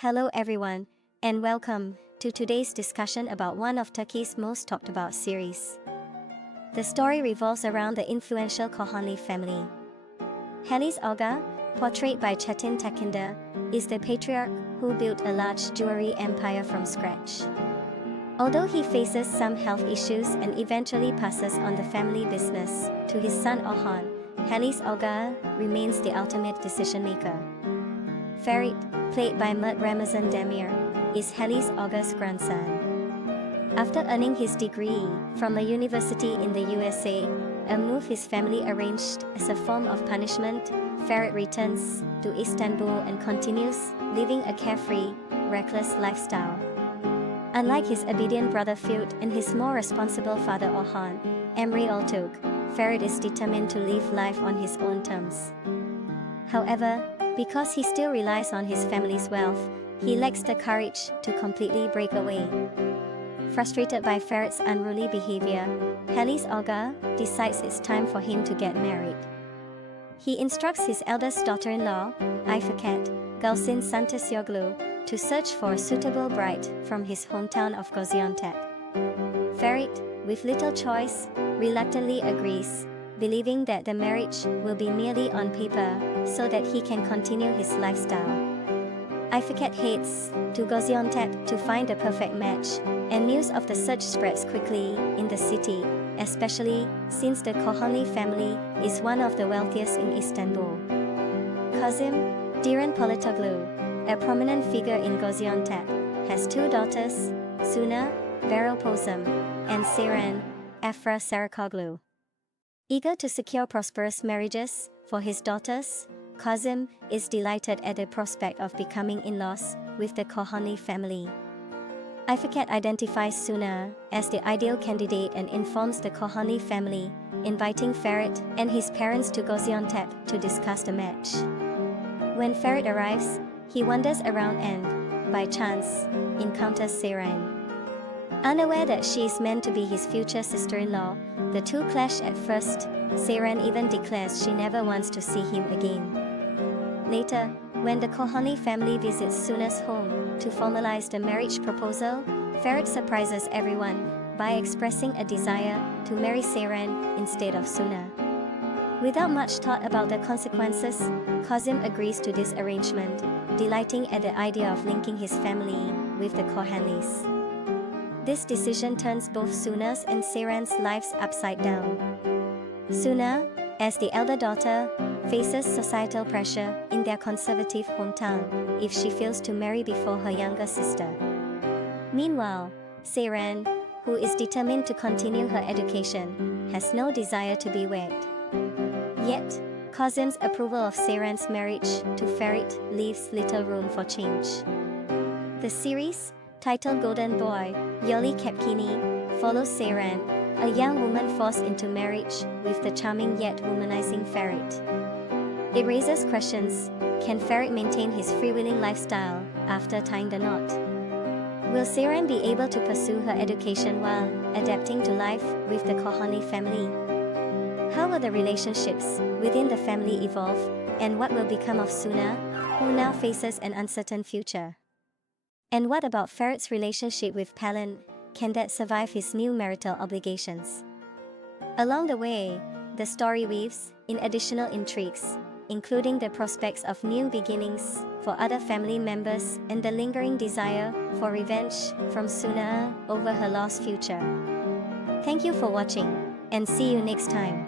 Hello everyone, and welcome to today's discussion about one of Turkey's most talked about series. The story revolves around the influential Kohanli family. Halis Aga, portrayed by Çetin Tekinder, is the patriarch who built a large jewelry empire from scratch. Although he faces some health issues and eventually passes on the family business to his son Orhan, Halis Aga remains the ultimate decision-maker. Ferit, played by Mert Ramazan Demir, is Halis Aga''s grandson. After earning his degree from a university in the USA, a move his family arranged as a form of punishment, Ferit returns to Istanbul and continues living a carefree, reckless lifestyle. Unlike his obedient brother Ferit and his more responsible father Orhan, Emre Altug, Ferit is determined to live life on his own terms. However, because he still relies on his family's wealth, he lacks the courage to completely break away. Frustrated by Ferit's unruly behavior, Halis Aga decides it's time for him to get married. He instructs his eldest daughter-in-law, Ifeket Gülsin Santasioglu, to search for a suitable bride from his hometown of Gaziantep. Ferit, with little choice, reluctantly agrees, believing that the marriage will be merely on paper so that he can continue his lifestyle. Ifeket heads to Gaziantep to find a perfect match, and news of the search spreads quickly in the city, especially since the Kohanli family is one of the wealthiest in Istanbul. Kazım, Diren Polatoglu, a prominent figure in Gaziantep, has two daughters, Suna, Veroposum, and Seren, Afra Saraçoğlu. Eager to secure prosperous marriages for his daughters, Kazım is delighted at the prospect of becoming in-laws with the Kohanli family. Ifeket identifies Suna as the ideal candidate and informs the Kohanli family, inviting Ferit and his parents to Gaziantep to discuss the match. When Ferit arrives, he wanders around and, by chance, encounters Seren. Unaware that she is meant to be his future sister-in-law, the two clash at first. Seren even declares she never wants to see him again. Later, when the Kohanli family visits Suna's home to formalize the marriage proposal, Ferit surprises everyone by expressing a desire to marry Seren instead of Suna. Without much thought about the consequences, Kazım agrees to this arrangement, delighting at the idea of linking his family with the Kohanlis. This decision turns both Suna's and Seren's lives upside down. Suna, as the elder daughter, faces societal pressure in their conservative hometown if she fails to marry before her younger sister. Meanwhile, Seren, who is determined to continue her education, has no desire to be wed. Yet, Kazım's approval of Seren's marriage to Ferit leaves little room for change. The series, titled Golden Boy, Yoli Kepkini, follows Seren, a young woman forced into marriage with the charming yet womanizing Ferit. It raises questions: can Ferit maintain his freewheeling lifestyle after tying the knot? Will Seren be able to pursue her education while adapting to life with the Kohanli family? How will the relationships within the family evolve, and what will become of Suna, who now faces an uncertain future? And what about Ferit's relationship with Pelin? Can that survive his new marital obligations? Along the way, the story weaves in additional intrigues, including the prospects of new beginnings for other family members and the lingering desire for revenge from Suna over her lost future. Thank you for watching, and see you next time.